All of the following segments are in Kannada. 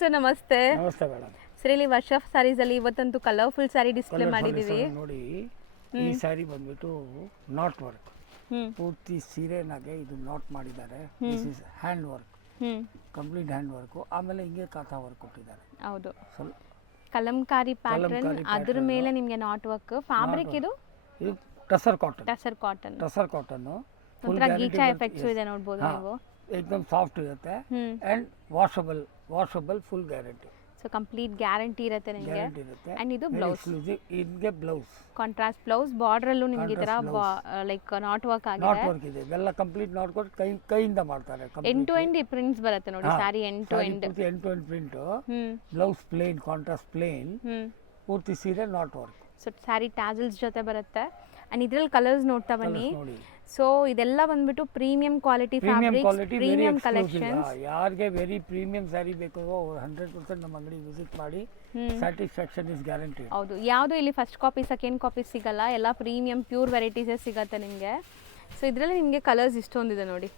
ಸರ್ ನಮಸ್ತೆ. ನಮಸ್ತೆ ಮೇಡಮ್. ಸರ್ ಇಲ್ಲಿ ವರ್ಷ ಸ್ಯಾರೀಸ್ ಅಲ್ಲಿ ಇವತ್ತಂತೂ ಕಲರ್ಫುಲ್ ಸ್ಯಾರಿ ಡಿಸ್ಪ್ಲೇ ಮಾಡಿದೀವಿ. ನೋಡಿ ಈ ಸ್ಯಾರಿ ಬಂದ್ಬಿಟ್ಟು ನಾಟ್ ವರ್ಕ್, ಪೂರ್ತಿ ಸೀರೆನಾಗೆ ಇದು ನಾಟ್ ಮಾಡಿದ್ದಾರೆ. This is hand work, complete hand work. ಆಮೇಲೆ ಹಿಂಗೆ ಕಾಥಾ ವರ್ಕ್ ಕೊಟ್ಟಿದ್ದಾರೆ. ಹೌದು, ಕಲಂಕಾರಿ ಪ್ಯಾಟರ್ನ್, ಅದ್ರ ಮೇಲೆ ನಿಮಗೆ ನಾಟ್ ವರ್ಕ್. ಫ್ಯಾಬ್ರಿಕ್ ಇದು tussar cotton. Tussar cotton full ghicha effects ಇದೆ ನೋಡಬಹುದು ನೀವು. एकदम ಸಾಫ್ಟ್ ಇರುತ್ತೆ and washable full guarantee. So complete guarantee ಇರುತ್ತೆ ನಿಮಗೆ. ಅಂಡ್ ಇದು ಬ್ಲೌಸ್, ಇದಕ್ಕೆ ಬ್ಲೌಸ್ ಕಾಂಟ್ರಾಸ್ಟ್ ಬ್ಲೌಸ್. ಬಾರ್ಡರ್ ಅಲ್ಲೂ ನಿಮಗೆ ಈ ತರ ಲೈಕ್ ನಾಟ್ ವರ್ಕ್ ಇದೆ. ಇದೆಲ್ಲ ಕಂಪ್ಲೀಟ್ ನಾಟ್ ವರ್ಕ್, ಕೈಯಿಂದ ಮಾಡ್ತಾರೆ. ಎಂಡ್ ಟು ಎಂಡ್ ಪ್ರಿಂಟ್ಸ್ ಬರುತ್ತೆ ನೋಡಿ. Sari end to end print. Blouse plain, contrast plain, ಪೂರ್ತಿ ಸೀರೆ not work. So sari tassels ಜೊತೆ ಬರುತ್ತೆ. ಅಂಡ್ ಇದ್ರಲ್ಲಿ ಕಲರ್ಸ್ ನೋಡ್ತಾ ಬನ್ನಿ. ಸೊ ಇದೆಲ್ಲ ಬಂದ್ಬಿಟ್ಟು premium quality fabrics, premium collections. ಯಾರಿಗೆ ವೆರಿ ಪ್ರೀಮಿಯಂ ಸ್ಯಾರಿ ಬೇಕು 100% ನಮ್ಮ ಅಂಗಡಿ ವಿಸಿಟ್ ಮಾಡಿ. Satisfaction is guarantee. ಹೌದು, ಯಾವುದು ಇಲ್ಲಿ ಫಸ್ಟ್ ಕಾಪಿ ಸೆಕೆಂಡ್ ಕಾಪಿ ಸಿಗಲ್ಲ. ಎಲ್ಲ ಪ್ರೀಮಿಯಂ ಪ್ಯೂರ್ ವೆರೈಟೀಸೇ ಸಿಗುತ್ತೆ ನಿಮಗೆ. ಸೊ ಇದರಲ್ಲಿ ನಿಮಗೆ ಕಲರ್ಸ್ ಇಷ್ಟೊಂದಿದೆ ನೋಡಿ.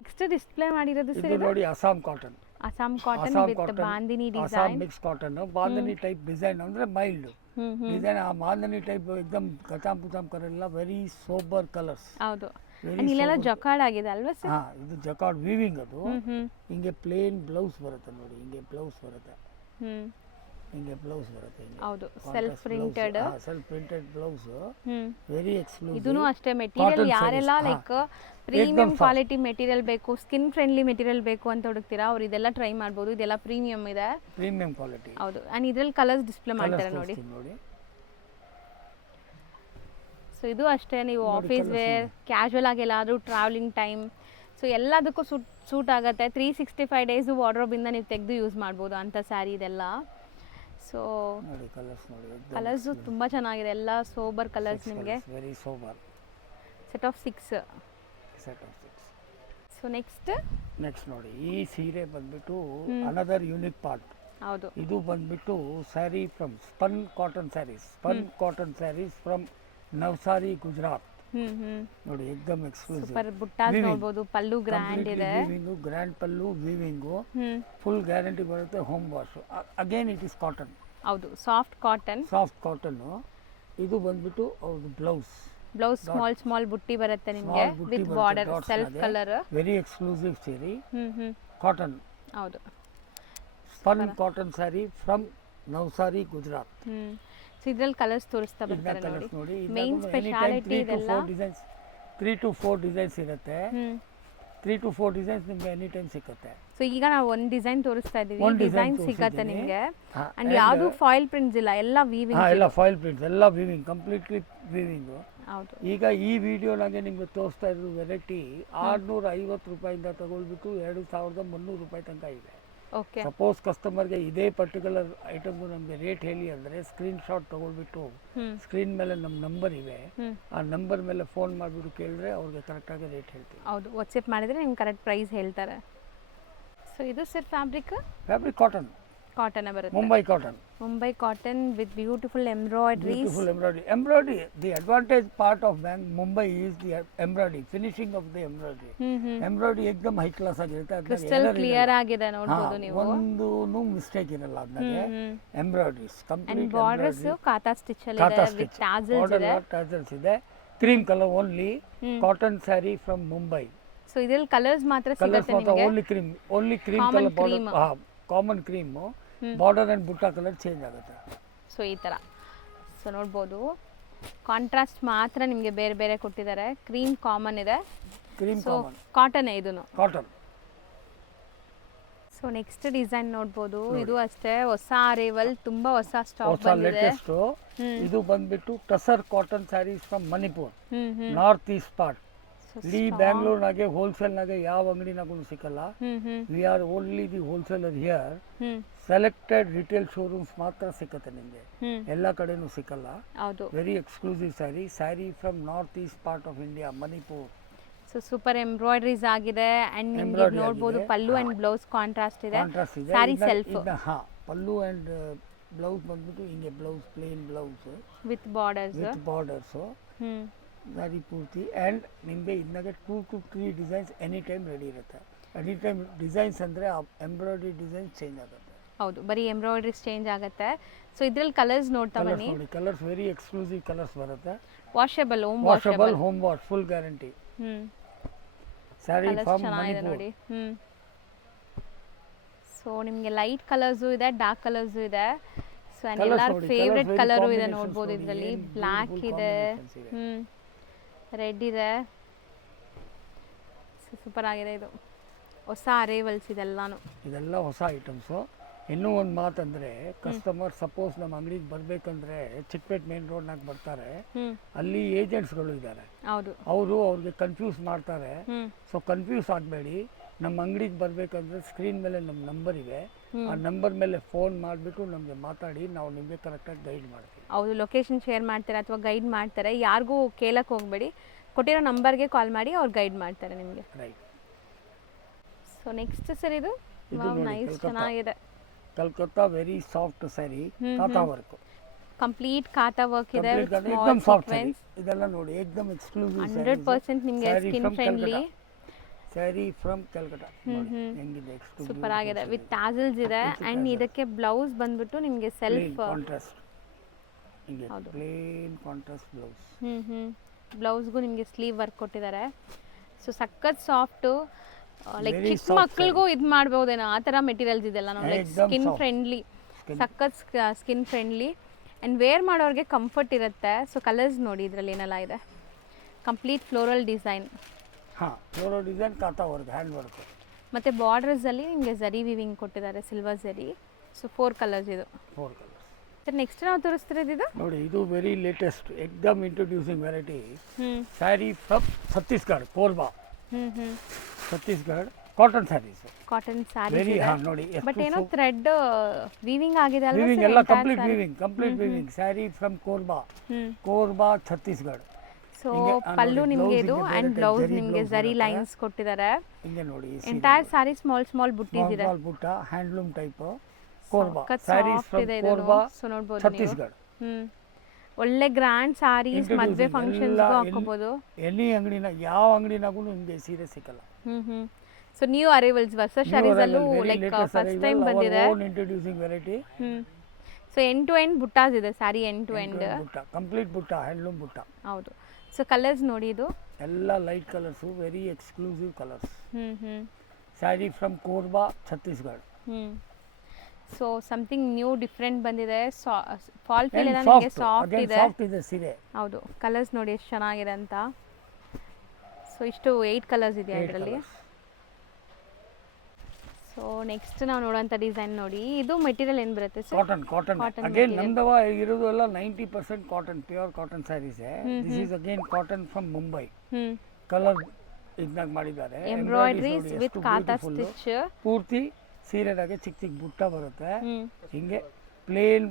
ನೆಕ್ಸ್ಟ್ ಡಿಸ್ಪ್ಲೇ ಮಾಡಿರೋದು ಸರ್ ನೋಡಿ Assam cotton with bandhani design. Mix cotton, bandhani type design ಅಂದ್ರೆ ಮೈಲ್ಡ್ ಡಿಸೈನ್. ಆ ಬಾಂದಿನಿ ಟೈಪ್ एकदम ಕಚಾಮ್ ಪುಚಾಮ್ ಕಲರ್, ವೆರಿ ಸೋಬರ್ ಕಲರ್ಸ್. ಹೌದು, ಇಲ್ಲೆಲ್ಲ ಜಕಾರ್ಡ್ ಆಗಿದೆ ಅಲ್ವಾ ಸರ್? ಇದು ಜಕಾರ್ಡ್ ವೀವಿಂಗ್. ಅದು ಹಿಂಗೆ ಪ್ಲೇನ್ ಬ್ಲೌಸ್ ಬರುತ್ತೆ ನೋಡಿ. ಹಿಂಗೆ ಬ್ಲೌಸ್ ಬರುತ್ತೆ. ಹೌದು, self printed blouse, very exclusive. ಇದೂನು ಅಷ್ಟೇ ಮೆಟೀರಿಯಲ್. ಯಾರೆಲ್ಲ ಲೈಕ್ ಪ್ರೀಮಿಯಂ ಕ್ವಾಲಿಟಿ ಮೆಟೀರಿಯಲ್ ಬೇಕು, ಸ್ಕಿನ್ ಫ್ರೆಂಡ್ಲಿ ಮೆಟೀರಿಯಲ್ ಬೇಕು ಅಂತ ಹುಡುಕ್ತೀರಾ, ಅವ್ರು ಇದೆಲ್ಲ ಟ್ರೈ ಮಾಡ್ಬೋದು. ಇದೆಲ್ಲ ಪ್ರೀಮಿಯಂ ಇದೆ, ಪ್ರೀಮಿಯಂ ಕ್ವಾಲಿಟಿ. ಹೌದು, ಅಂಡ್ ಇದ್ರಲ್ಲಿ ಕಲರ್ಸ್ ಡಿಸ್ಪ್ಲೇ ಮಾಡ್ತಾರೆ ನೋಡಿ. ಸೊ ಇದು ಅಷ್ಟೇ, ನೀವು ಆಫೀಸ್ ವೇರ್, ಕ್ಯಾಶುವಲ್ ಆಗಿ ಎಲ್ಲಾದರೂ ಟ್ರಾವೆಲಿಂಗ್ ಟೈಮ್, ಸೊ ಎಲ್ಲದಕ್ಕೂ ಸೂಟ್ ಆಗುತ್ತೆ. 365 ಡೇಸ್ ವಾರ್ಡ್ರೋಬಿಂದ ನೀವು ತೆಗೆದು ಯೂಸ್ ಮಾಡ್ಬೋದು ಅಂತ ಸ್ಯಾರಿ ಇದೆಲ್ಲ. ಸೊ ಕಲರ್ಸು ತುಂಬ ಚೆನ್ನಾಗಿದೆ, ಎಲ್ಲ ಸೋಬರ್ ಕಲರ್ಸ್ ನಿಮಗೆ. Set of 6. ಸೊ ನೆಕ್ಸ್ಟ್ ನೋಡಿ ಈ ಸೀರೆ ಬಂದ್ಬಿಟ್ಟು ಅನದರ್ ಯೂನಿಕ್ ಪಾರ್ಟ್. ಹೌದು, ಇದು ಬಂದ್ಬಿಟ್ಟು saree from spun cotton saris from Navsari, Gujarat. ನೋಡಿ एकदम ಎಕ್ಸ್ಕ್ಲೂಸಿವ್. ಸೂಪರ್ ಬುಟ್ಟಾಸ್ ನೋಡಬಹುದು. ಪಲ್ಲು ಗ್ರ್ಯಾಂಡ್ ಇದೆ, grand pallu, weaving, full guarantee ಬರುತ್ತೆ. Home wash. Again it is cotton. ಹೌದು, ಸಾಫ್ಟ್ ಕಾಟನ್. ಇದು ಬಂದ್ಬಿಟ್ಟು ಅವ್ರದ್ದು ಬ್ಲೌಸ್ ಸ್ಮಾಲ್ ಬುಟ್ಟಿ ಬರುತ್ತೆ ನಿಮಗೆ with border, self colour. Very exclusive ಸೀರೆ, ಕಾಟನ್. ಹೌದು, spun cotton saree from Navsari, Gujarat. So ಇದ್ರಲ್ಲಿ ಕಲರ್ಸ್ ತೋರಿಸ್ತಾ ಬರ್ತಾರೆ ನೋಡಿ. ಮೇನ್ ಸ್ಪೆಷಾಲಿಟಿ ಇದೆಲ್ಲ 3 to 4 ಡಿಸೈನ್ಸ್ ಇರುತ್ತೆ. 3 to 4 ಡಿಸೈನ್ಸ್ ನಿಮಗೆ ಎನಿ ಟೈಮ್ ಸಿಗುತ್ತೆ. ಸೊ ಈಗ ನಾವು ಒಂದು ಡಿಸೈನ್ ತೋರಿಸ್ತಾ ಇದೀವಿ, ಡಿಸೈನ್ ಸಿಗುತ್ತೆ ನಿಮಗೆ. ಅಂಡ್ ಯಾವುದು ಫಾಯಿಲ್ ಪ್ರಿಂಟ್ಸ್ ಇಲ್ಲ, ಎಲ್ಲ ವೀವಿಂಗ್. ಎಲ್ಲ ಫಾಯಿಲ್ ಪ್ರಿಂಟ್ಸ್, ಎಲ್ಲ ವೀವಿಂಗ್, ಕಂಪ್ಲೀಟ್ಲಿ ವೀವಿಂಗ್. ಹೌದು, ಈಗ ಈ ವಿಡಿಯೋನಾಗೆ ನಿಮಗೆ ತೋರಿಸ್ತಾ ಇರೋ ವೆರೈಟಿ 650 ರೂಪಾಯಿಂದ ತಗೊಳ್ಬಿಟ್ಟು 2300 ರೂಪಾಯಿ ತನಕ ಇದೆ. ಓಕೆ, ಸಪೋಸ್ ಕಸ್ಟಮರ್ಗೆ ಇದೇ ಪರ್ಟಿಕ್ಯುಲರ್ ಐಟಮ್ದು ನಮಗೆ ರೇಟ್ ಹೇಳಿ ಅಂದರೆ ಸ್ಕ್ರೀನ್ ಶಾಟ್ ತಗೊಳ್ಬಿಟ್ಟು ಸ್ಕ್ರೀನ್ ಮೇಲೆ ನಮ್ಮ ನಂಬರ್ ಇವೆ, ಆ ನಂಬರ್ ಮೇಲೆ ಫೋನ್ ಮಾಡಿಬಿಟ್ಟು ಕೇಳಿದ್ರೆ ಅವ್ರಿಗೆ ಕರೆಕ್ಟಾಗಿ ರೇಟ್ ಹೇಳ್ತೀವಿ. ಹೌದು, ವಾಟ್ಸಪ್ ಮಾಡಿದರೆ ನಿಮ್ಗೆ ಕರೆಕ್ಟ್ ಪ್ರೈಸ್ ಹೇಳ್ತಾರೆ. ಸೊ ಇದು ಸರ್ ಫ್ಯಾಬ್ರಿಕ್ ಕಾಟನ್ ಬರುತ್ತೆ. Mumbai cotton with beautiful embroideries. The advantage part of Mumbai is the embroidery, finishing of the embroidery एकदम ಹೈ ಕ್ಲಾಸ್ ಆಗಿರುತ್ತೆ. ಕ್ರಿಸ್ಟಲ್ ಕ್ಲಿಯರ್ ಆಗಿದೆ ನೋಡಬಹುದು ನೀವು, ಒಂದು ಮಿಸ್ಟೇಕ್ ಇರಲ್ಲ. ಅದಕ್ಕೆ ಎಂಬ್ರಾಯ್ಡ್ರೀಸ್ ಕಂಪ್ಲೀಟ್. ಬಾರ್ಡರ್ಸ್ ಕಾತಾ ಸ್ಟಿಚ್ ಅಲ್ಲಿ ಇದೆ, ವಿತ್ ಟ್ಯಾಸಲ್ಸ್ ಇದೆ. Cream colour only, cotton saree from Mumbai. So ಇದರಲ್ಲಿ ಕಲರ್ಸ್ ಮಾತ್ರ ಸಿಗುತ್ತೆ ನಿಮಗೆ. Only cream colour border, common cream border and ಬುಟ್ಟ ಕಲರ್ ಚೇಂಜ್ ಆಗುತ್ತೆ. ಸೊ ಈ ತರ ಸೊ ನೋಡ್ಬೋದು, ಕಾಂಟ್ರಾಸ್ಟ್ ಮಾತ್ರ ನಿಮಗೆ ಬೇರೆ ಬೇರೆ ಕೊಟ್ಟಿದ್ದಾರೆ. ಕ್ರೀಮ್ ಕಾಮನ್ ಇದೆ, ಕಾಟನ್ ಇದನ್ನು ಕಾಟನ್. ಸೊ ನೆಕ್ಸ್ಟ್ ಡಿಸೈನ್ ನೋಡ್ಬೋದು. ಇದು ಅಷ್ಟೇ ಹೊಸ ಅರೈವಲ್, ತುಂಬಾ ಹೊಸ ಸ್ಟಾಕ್ ಬಂದಿದೆ. ಇದು ಬಂದ್ಬಿಟ್ಟು tussar cotton saris from Manipur, north east part. ಇಡೀ ಬ್ಯಾಂಗ್ಳೂರ್ನಾಗೆ ಹೋಲ್ಸೇಲ್ನಾಗೆ ಯಾವ ಅಂಗಡಿನಾಗೂ ಸಿಕ್ಕಲ್ಲ. We are only the wholesaler here. Selected retail showrooms ಮಾತ್ರ ಸಿಕ್ಕತ್ತೆ ನಿಮಗೆ, ಎಲ್ಲ ಕಡೆನೂ ಸಿಕ್ಕಲ್ಲ. Very exclusive sari from north east part of India, Manipur. So super embroideries ಆಗಿದೆ. ಅಂಡ್ ನಿಮಗೆ ನೋಡಬಹುದು ಪಲ್ಲು ಅಂಡ್ ಬ್ಲೌಸ್ ಕಾಂಟ್ರಾಸ್ಟ್ ಇದೆ. Sari self, pallu and blouse ಬಂದ್ಬಿಟ್ಟು ಹಿಂಗೆ blouse, plain blouse with borders. Sari ಪೂರ್ತಿ. ಆ್ಯಂಡ್ ನಿಮಗೆ ಇನ್ನಾಗೆ 2 to 3 designs any time ready ಇರುತ್ತೆ. ಎನಿ ಟೈಮ್ ಡಿಸೈನ್ಸ್ ಅಂದರೆ ಎಂಬ್ರಾಯ್ಡ್ರಿ ಡಿಸೈನ್ ಚೇಂಜ್ ಆಗುತ್ತೆ. ಹೌದು, ಬರೀ ಎಂಬ್ರಾಯ್ಡ್ರೀಸ್ ಚೇಂಜ್ ಆಗುತ್ತೆ. ಸೊ ಇದ್ರಲ್ಲಿ ಕಲರ್ಸ್ ನೋಡ್ತಾ ಬನ್ನಿ. ನೋಡಿ ಕಲರ್ಸ್ ವೆರಿ ಎಕ್ಸ್ಕ್ಲೂಸಿವ್ ಕಲರ್ಸ್ ಬರುತ್ತೆ. Washable, home washable, home wash, full guarantee. Sari from ಚೆನ್ನಾಗಿದೆ ಮಣಿಪುರ್. ನೋಡಿ. ಸೊ ನಿಮಗೆ ಲೈಟ್ ಕಲರ್ಸು ಇದೆ, ಡಾರ್ಕ್ ಕಲರ್ಸು ಇದೆ. ಸೊ ಎಲ್ಲರ ಫೇವ್ರೆಟ್ ಕಲರು ಇದೆ ನೋಡ್ಬೋದು. ಇದರಲ್ಲಿ ಬ್ಲ್ಯಾಕ್ ಇದೆ, ರೆಡ್ ಇದೆ. ಸೂಪರ್ ಆಗಿದೆ. ಇದು ಹೊಸ ಅರೈವಲ್ಸ್ ಇದೆಲ್ಲಾನು. ಇದೆಲ್ಲ ಹೊಸ ಐಟಮ್ಸು. ಇನ್ನೂ ಒಂದು ಮಾತಂದರೆ, ಕಸ್ಟಮರ್ ಸಪೋಸ್ ನಮ್ಮ ಅಂಗಡಿಗೆ ಬರಬೇಕಂದ್ರೆ ಚಿಕ್ಕಪೇಟೆ ಮೇನ್ ರೋಡ್ನಾಗ ಬರ್ತಾರೆ, ಅಲ್ಲಿ ಏಜೆಂಟ್ಸ್ಗಳು ಇದ್ದಾರೆ. ಹೌದು, ಅವರು ಅವ್ರಿಗೆ ಕನ್ಫ್ಯೂಸ್ ಮಾಡ್ತಾರೆ. ಸೊ ಕನ್ಫ್ಯೂಸ್ ಆಗಬೇಡಿ. ನಮ್ಮ ಅಂಗಡಿಗೆ ಬರಬೇಕಂದ್ರೆ ಸ್ಕ್ರೀನ್ ಮೇಲೆ ನಮ್ಮ ನಂಬರ್ ಇದೆ. ಆ ನಂಬರ್ ಮೇಲೆ ಫೋನ್ ಮಾಡಿಬಿಟ್ಟು ನಮಗೆ ಮಾತಾಡಿ, ನಾವು ನಿಮಗೆ ಕರೆಕ್ಟಾಗಿ ಗೈಡ್ ಮಾಡ್ತೀವಿ. ಹೌದು, ಲೊಕೇಶನ್ ಶೇರ್ ಮಾಡ್ತಾರೆ ಅಥವಾ ಗೈಡ್ ಮಾಡ್ತಾರೆ. ಯಾರಿಗೂ ಕೇಳಕ್ಕೆ ಹೋಗಬೇಡಿ, ಕೊಟ್ಟಿರೋ ನಂಬರ್ಗೆ ಕಾಲ್ ಮಾಡಿ ಅವ್ರು ಗೈಡ್ ಮಾಡ್ತಾರೆ ನಿಮಗೆ. ರೈಟ್. ಸೊ ನೆಕ್ಸ್ಟ್ ಸರ್ ಇದು ನೈಸ್, ಚೆನ್ನಾಗಿದೆ. Calcutta very soft saree, kantha work, complete kantha work ಇದೆ. ಏಕದಮ್ ಸಾಫ್ಟ್ ಸ್ಯಾರಿ. ಇದೆಲ್ಲ ನೋಡಿ ಏಕದಮ್ ಎಕ್ಸ್ಕ್ಲೂಸಿವ್ 100% ನಿಮಗೆ skin friendly saree from Calcutta. ಹೆಂಗಿದೆ, ಎಕ್ಸ್ಕ್ಲೂಸಿವ್, ಸೂಪರ್ ಆಗಿದೆ. ವಿತ್ ಟ್ಯಾಸಲ್ಸ್ ಇದೆ. ಅಂಡ್ ಇದಕ್ಕೆ ಬ್ಲೌಸ್ ಬಂದ್ಬಿಟ್ಟು ನಿಮಗೆ ಸೆಲ್ಫ್ ಕಾಂಟ್ರಾಸ್ಟ್, ಹಿಂಗೆ ಪ್ಲೇನ್ ಕಾಂಟ್ರಾಸ್ಟ್ ಬ್ಲೌಸ್. ಬ್ಲೌಸ್ಗೂ ನಿಮಗೆ ಸ್ಲೀವ್ ವರ್ಕ್ ಕೊಟ್ಟಿದ್ದಾರೆ. ಸೊ ಸಖತ್ ಸಾಫ್ಟ್, ಲೈಕ್ ಚಿಕ್ಕ ಮಕ್ಕಳಿಗೂ ಇದು ಮಾಡ್ಬೋದೇನೋ ಆ ಥರ ಮೆಟೀರಿಯಲ್ಸ್ ಇದೆಲ್ಲ. ನಾವು ಲೈಕ್ ಸ್ಕಿನ್ ಫ್ರೆಂಡ್ಲಿ, ಸಖತ್ ಸ್ಕಿನ್ ಫ್ರೆಂಡ್ಲಿ ಆ್ಯಂಡ್ ವೇರ್ ಮಾಡೋರಿಗೆ ಕಂಫರ್ಟ್ ಇರುತ್ತೆ. ಸೊ ಕಲರ್ಸ್ ನೋಡಿ ಇದರಲ್ಲಿ ಏನೆಲ್ಲ ಇದೆ. Complete floral design. ಹಾಂ, floral design, kantha work, hand work. ಮತ್ತು ಬಾರ್ಡರ್ಸಲ್ಲಿ ನಿಮಗೆ ಝರಿ ವಿವಿಂಗ್ ಕೊಟ್ಟಿದ್ದಾರೆ, ಸಿಲ್ವರ್ ಝರಿ. ಸೊ 4 ಕಲರ್ಸ್ ಇದು. 4 ಕಲರ್ಸ್. ಸರ್ ನೆಕ್ಸ್ಟ್ ನಾವು ತೋರಿಸ್ತಿರೋದು ಇದು ನೋಡಿ, ಇದು ವೆರಿ ಲೇಟೆಸ್ಟ್ ಎಕ್ದಮ್ introducing variety. Saree from Chhattisgarh, Korba, Chhattisgarh. Cotton sarees, cotton saree very. ಹಾಂ ನೋಡಿ, ಬಟ್ ಏನೋ ಥ್ರೆಡ್ ವೀವಿಂಗ್ ಆಗಿದೆ ಅಲ್ವಾ? ವೀವಿಂಗ್ ಎಲ್ಲ complete weaving. Saree from Korba, Korba, Chhattisgarh. So pallu ನಿಮಗೆ ಇದು ಅಂಡ್ ಬ್ಲೌಸ್ ನಿಮಗೆ ಝರಿ ಲೈನ್ಸ್ ಕೊಟ್ಟಿದ್ದಾರೆ. ಹಿಂಗೆ ನೋಡಿ, entire saree small small butties ಇದೆ. Small butta, handloom type. Korba sarees from Korba, so ನೋಡಬಹುದು ಛತ್ತೀಸ್ಗಢ. ಒಳ್ಳೆ ಗ್ರ್ಯಾಂಡ್ ಸ್ಯಾರೀಸ್ ಮದುವೆ ಫಂಕ್ಷನ್ಸ್ ಹಾಕೋಬಹುದು. ಎನಿ ಅಂಗಡಿನ, ಯಾವ ಅಂಗಡಿನಾಗೂ ನಿಮಗೆ ಸೀರೆ ಸಿಕ್ಕಲ್ಲ. ಸೊ ನ್ಯೂ ಅರೈವಲ್ಸ್ ವರ್ಸ ಸ್ಯಾರೀಸ್ ಅಲ್ಲೂ ಲೈಕ್ ಫಸ್ಟ್ ಟೈಮ್ ಬಂದಿದೆ. Introducing variety. So end to end buttas ಇದೆ saree, end to end butta, complete butta, handloom butta. ಹೌದು. ಸೊ ಕಲರ್ಸ್ ನೋಡಿ, ಇದು ಎಲ್ಲ light colours, very exclusive colours. Saree from Korba, Chhattisgarh. So something new different ಬಂದಿದೆ. ಫಾಲ್ ಫೀಲ್ ಎಲ್ಲ ನಿಮಗೆ ಸಾಫ್ಟ್ ಇದೆ ಸೀರೆ. ಹೌದು, ಕಲರ್ಸ್ ನೋಡಿ ಎಷ್ಟು ಚೆನ್ನಾಗಿದೆ ಅಂತ. ಸೊ ಇಷ್ಟು 8 ಕಲರ್ಸ್ ಇದೆ ಇದರಲ್ಲಿ. ಸೊ ನೆಕ್ಸ್ಟ್ ನಾವು ನೋಡುವಂಥ ಡಿಸೈನ್ ನೋಡಿ, ಇದು ಮೆಟೀರಿಯಲ್ ಏನು ಬರುತ್ತೆ ಸರ್? ಕಾಟನ್. ಅಗೇನ್ ನಮ್ದವ ಇರೋದು ಎಲ್ಲ 90% cotton, pure cotton sarees. This is again cotton from Mumbai. Colour ಇದನ್ನಾಗ ಮಾಡಿದ್ದಾರೆ, ಎಂಬ್ರಾಯ್ಡ್ರೀಸ್ ವಿತ್ ಕಾತಾ ಸ್ಟಿಚ್. ಪೂರ್ತಿ ಸೀರೆದಾಗೆ ಚಿಕ್ಕ ಚಿಕ್ಕ ಬುಟ್ಟ ಬರುತ್ತೆ. ಹಿಂಗೆ plain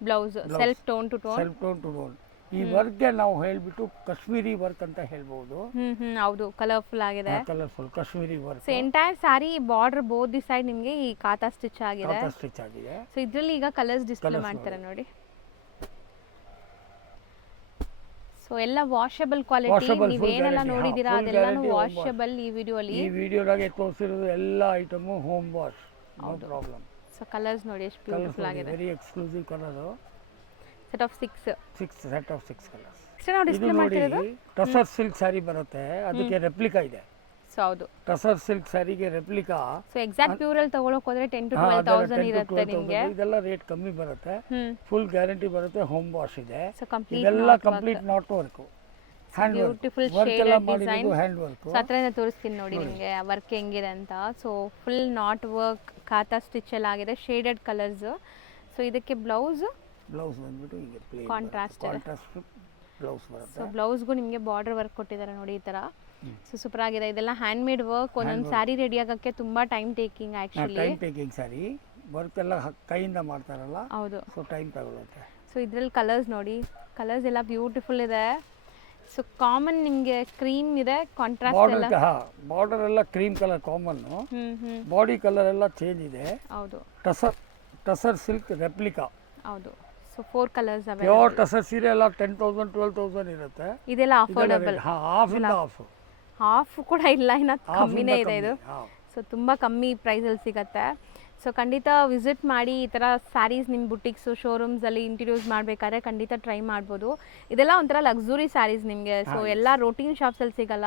blouse, self tone to tone. ಈ ವರ್ಕ್ಗೆ ನಾವು ಹೇಳ್ಬಿಟ್ಟು ಕಾಶ್ಮೀರಿ ವರ್ಕ್ ಅಂತ ಹೇಳ್ಬೋದು. ಹೌದು, ಕಲರ್ಫುಲ್ ಆಗಿದೆ. Colourful Kashmiri work. So entire sari border both the side ನಿಮಗೆ ಈ ಕಾತಾ ಸ್ಟಿಚ್ ಆಗಿದೆ. ಸೊ ಇದರಲ್ಲಿ ಈಗ ಕಲರ್ಸ್ ಡಿಸ್ಪ್ಲೇ ಮಾಡ್ತಾರೆ ನೋಡಿ. ಸೊ ಎಲ್ಲ ವಾಷಬಲ್ ಕ್ವಾಲಿಟಿ. ನೀವೇನೆಲ್ಲ ನೋಡಿದ್ದೀರಾ ಅದೆಲ್ಲನೂ ವಾಷಬಲ್. ಈ ವಿಡಿಯೋದಾಗೆ ತೋರಿಸಿರೋದು ಎಲ್ಲ item home wash, no problem. So colours ನೋಡಿ ಎಷ್ಟು ಬ್ಯೂಟಿಫುಲ್ ಆಗಿದೆ. Very exclusive colour. Set of 6 colours. ನಾವು ಡಿಸ್ಪ್ಲೇ ಮಾಡ್ತಿರೋದು ಟಸರ್ ಸಿಲ್ಕ್ ಸ್ಯಾರಿ ಬರುತ್ತೆ, ಅದಕ್ಕೆ ರೆಪ್ಲಿಕಾ ಇದೆ. ಸೊ ಹೌದು, ಟಸರ್ ಸಿಲ್ಕ್ ಸ್ಯಾರಿಗೆ ರೆಪ್ಲಿಕಾ. ಸೊ ಎಕ್ಸಾಕ್ಟ್ ಪ್ಯೂರ್ ಅಲ್ಲಿ ತಗೊಳ್ಳೋಕೆ ಹೋದ್ರೆ 10 to 12,000 ಇರುತ್ತೆ ನಿಮಗೆ. ಇದೆಲ್ಲ ರೇಟ್ ಕಮ್ಮಿ ಬರುತ್ತೆ, ಫುಲ್ ಗ್ಯಾರಂಟಿ ಬರುತ್ತೆ, ಹೋಮ್ ವಾಶ್ ಇದೆ. ಸೊ ಕಂಪ್ಲೀಟ್ ಇದೆಲ್ಲ complete knot work, hand work. Beautiful shaded design. Hand work ಹತ್ರನೇ ತೋರಿಸ್ತೀನಿ ನೋಡಿ ನಿಮಗೆ ವರ್ಕ್ ಹೆಂಗಿದೆ ಅಂತ. So full knot work, kantha stitch ಎಲ್ಲ ಆಗಿದೆ, ಶೇಡೆಡ್ ಕಲರ್ಸ್. ಸೊ ಇದಕ್ಕೆ ಬ್ಲೌಸ್ ಬಂದ್ಬಿಟ್ಟು ಹೀಗೆ ಪ್ಲೇನ್ ಕಾಂಟ್ರಾಸ್ಟ್ ಬ್ಲೌಸ್ ಬರುತ್ತೆ. ಸೊ ಬ್ಲೌಸ್ಗೂ ನಿಮಗೆ ಬಾರ್ಡರ್ ವರ್ಕ್ ಕೊಟ್ಟಿದ್ದಾರೆ ನೋಡಿ ಈ ಥರ. ಸೊ ಸೂಪರ್ ಆಗಿದೆ. ಇದೆಲ್ಲ ಹ್ಯಾಂಡ್ ಮೇಡ್ ವರ್ಕ್. ಒಂದೊಂದು ಸ್ಯಾರಿ ರೆಡಿ ಆಗೋಕ್ಕೆ ತುಂಬ time taking actually. Time taking sari work ಎಲ್ಲ ಕೈಯಿಂದ ಮಾಡ್ತಾರಲ್ಲ. ಹೌದು. ಸೊ ಟೈಮ್ ತಗೊಳುತ್ತೆ. ಸೊ ಇದರಲ್ಲಿ ಕಲರ್ಸ್ ನೋಡಿ, ಕಲರ್ಸ್ ಎಲ್ಲ ಬ್ಯೂಟಿಫುಲ್ ಇದೆ. ಸೊ ಕಾಮನ್ ನಿಮಗೆ ಕ್ರೀಮ್ ಇದೆ, ಕಾಂಟ್ರಾಸ್ಟ್ ಎಲ್ಲ. ಬಾರ್ಡರ್ ಎಲ್ಲ cream colour common. Body colour ಎಲ್ಲ ಚೇಂಜ್ ಇದೆ. ಹೌದು. Tussar silk replica. ಹೌದು. ಸೊ 4 ಕಲರ್ಸ್ ಅವೆ. ಪ್ಯೂರ್ ಟಸರ್ ಸೀರೆ ಎಲ್ಲ 10,000 12,000 ಇರುತ್ತೆ. ಇದೆಲ್ಲ ಅಫೋರ್ಡಬಲ್. ಹಾಫ್ ಇಂದ ಹಾಫ್. ಹಾಫ್ ಕೂಡ ಇಲ್ಲ, ಇನ್ನು ಕಮ್ಮಿನೇ ಇದೆ ಇದು. ಸೊ ತುಂಬ ಕಮ್ಮಿ ಪ್ರೈಸಲ್ಲಿ ಸಿಗುತ್ತೆ. ಸೊ ಖಂಡಿತ ವಿಸಿಟ್ ಮಾಡಿ. ಈ ಥರ ಸ್ಯಾರೀಸ್ ನಿಮ್ಮ ಬುಟಿಕ್ಸು ಶೋರೂಮ್ಸಲ್ಲಿ ಇಂಟ್ರಡ್ಯೂಸ್ ಮಾಡಬೇಕಾದ್ರೆ ಖಂಡಿತ ಟ್ರೈ ಮಾಡ್ಬೋದು. ಇದೆಲ್ಲ ಒಂಥರ ಲಕ್ಸುರಿ ಸ್ಯಾರೀಸ್ ನಿಮಗೆ. ಸೊ ಎಲ್ಲ ರೋಟೀನ್ ಶಾಪ್ಸಲ್ಲಿ ಸಿಗಲ್ಲ.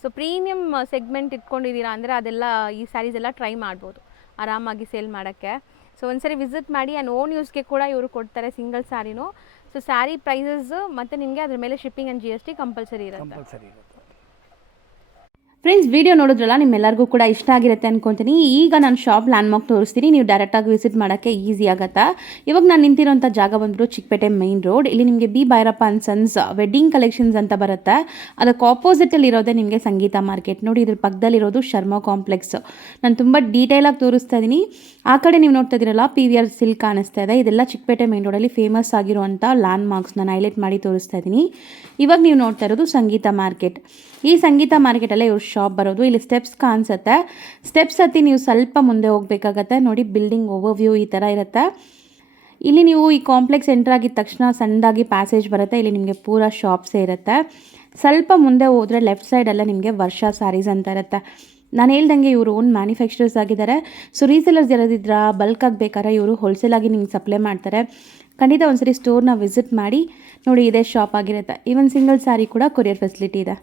ಸೊ ಪ್ರೀಮಿಯಮ್ ಸೆಗ್ಮೆಂಟ್ ಇಟ್ಕೊಂಡಿದ್ದೀರಾ ಅಂದರೆ ಅದೆಲ್ಲ ಈ ಸ್ಯಾರೀಸ್ ಎಲ್ಲ ಟ್ರೈ ಮಾಡ್ಬೋದು ಆರಾಮಾಗಿ ಸೇಲ್ ಮಾಡೋಕ್ಕೆ. ಸೊ ಒಂದ್ಸರಿ ವಿಸಿಟ್ ಮಾಡಿ. ಆ್ಯಂಡ್ ಓನ್ ಯೂಸ್ಗೆ ಕೂಡ ಇವರು ಕೊಡ್ತಾರೆ ಸಿಂಗಲ್ ಸ್ಯಾರಿನೂ. ಸೊ ಸ್ಯಾರಿ ಪ್ರೈಸಸ್ ಮತ್ತು ನಿಮಗೆ ಅದ್ರ ಮೇಲೆ ಶಿಪ್ಪಿಂಗ್ ಆ್ಯಂಡ್ GST ಕಂಪಲ್ಸರಿ ಇರುತ್ತೆ. ಫ್ರೆಂಡ್ಸ್, ವಿಡಿಯೋ ನೋಡಿದ್ರಲ್ಲ, ನಿಮ್ಮೆಲ್ಲರಿಗೂ ಕೂಡ ಇಷ್ಟ ಆಗಿರುತ್ತೆ ಅನ್ಕೊತೀನಿ. ಈಗ ನಾನು ಶಾಪ್ ಲ್ಯಾಂಡ್ಮಾರ್ಕ್ ತೋರಿಸ್ತೀನಿ, ನೀವು ಡೈರೆಕ್ಟಾಗಿ ವಿಸಿಟ್ ಮಾಡೋಕ್ಕೆ ಈಸಿ ಆಗುತ್ತೆ. ಇವಾಗ ನಾನು ನಿಂತಿರೋಂಥ ಜಾಗ ಬಂದ್ಬಿಟ್ಟು ಚಿಕ್ಕಪೇಟೆ ಮೈನ್ ರೋಡ್. ಇಲ್ಲಿ ನಿಮಗೆ B Bhyrappa and sons wedding collections ಅಂತ ಬರುತ್ತೆ. ಅದಕ್ಕೆ ಆಪೋಸಿಟಲ್ಲಿ ಇರೋದೇ ನಿಮಗೆ ಸಂಗೀತ ಮಾರ್ಕೆಟ್. ನೋಡಿ, ಇದ್ರ ಪಕ್ಕದಲ್ಲಿರೋದು ಶರ್ಮಾ ಕಾಂಪ್ಲೆಕ್ಸ್. ನಾನು ತುಂಬ ಡೀಟೇಲಾಗಿ ತೋರಿಸ್ತಾ ಇದ್ದೀನಿ. ಆ ಕಡೆ ನೀವು ನೋಡ್ತಾ ಇದ್ದೀರಲ್ಲ, PVR ಸಿಲ್ಕ್ ಕಾಣಿಸ್ತಾ ಇದೆ. ಇದೆಲ್ಲ ಚಿಕ್ಕಪೇಟೆ ಮೈನ್ ರೋಡಲ್ಲಿ ಫೇಮಸ್ ಆಗಿರುವಂಥ ಲ್ಯಾಂಡ್ಮಾರ್ಕ್ಸ್ ನಾನು ಹೈಲೈಟ್ ಮಾಡಿ ತೋರಿಸ್ತಾ ಇದ್ದೀನಿ. ಇವಾಗ ನೀವು ನೋಡ್ತಾ ಇರೋದು ಸಂಗೀತ ಮಾರ್ಕೆಟ್. ಈ ಸಂಗೀತ ಮಾರ್ಕೆಟಲ್ಲೇ ಇವ್ರ ಶಾಪ್ ಬರೋದು. ಇಲ್ಲಿ ಸ್ಟೆಪ್ಸ್ ಕಾಣಿಸುತ್ತೆ. ಸ್ಟೆಪ್ಸ್ ಹತ್ತಿ ನೀವು ಸ್ವಲ್ಪ ಮುಂದೆ ಹೋಗಬೇಕಾಗತ್ತೆ. ನೋಡಿ, ಬಿಲ್ಡಿಂಗ್ ಓವರ್ವ್ಯೂ ಈ ಥರ ಇರುತ್ತೆ. ಇಲ್ಲಿ ನೀವು ಈ ಕಾಂಪ್ಲೆಕ್ಸ್ ಎಂಟರ್ ಆಗಿದ ತಕ್ಷಣ ಸಣ್ಣದಾಗಿ ಪ್ಯಾಸೇಜ್ ಬರುತ್ತೆ. ಇಲ್ಲಿ ನಿಮಗೆ ಪೂರ ಶಾಪ್ಸೇ ಇರುತ್ತೆ. ಸ್ವಲ್ಪ ಮುಂದೆ ಹೋದರೆ ಲೆಫ್ಟ್ ಸೈಡಲ್ಲೇ ನಿಮಗೆ ವರ್ಷಾ ಸ್ಯಾರೀಸ್ ಅಂತ ಇರುತ್ತೆ. ನಾನು ಹೇಳ್ದಂಗೆ ಇವರು ಓನ್ ಮ್ಯಾನುಫ್ಯಾಕ್ಚರರ್ಸ್ ಆಗಿದ್ದಾರೆ. ಸೊ ರೀಸೇಲರ್ಸ್ ಯಾರಾದಿದ್ರ ಬಲ್ಕಾಗಿ ಬೇಕಾದ್ರೆ ಇವರು ಹೋಲ್ಸೇಲಾಗಿ ನಿಮ್ಗೆ ಸಪ್ಲೈ ಮಾಡ್ತಾರೆ. ಖಂಡಿತ ಒಂದ್ಸರಿ ಸ್ಟೋರ್ನ ವಿಸಿಟ್ ಮಾಡಿ ನೋಡಿ. ಇದೇ ಶಾಪ್ ಆಗಿರುತ್ತೆ. ಈವನ್ ಸಿಂಗಲ್ ಸ್ಯಾರಿ ಕೂಡ ಕೊರಿಯರ್ ಫೆಸಿಲಿಟಿ ಇದೆ.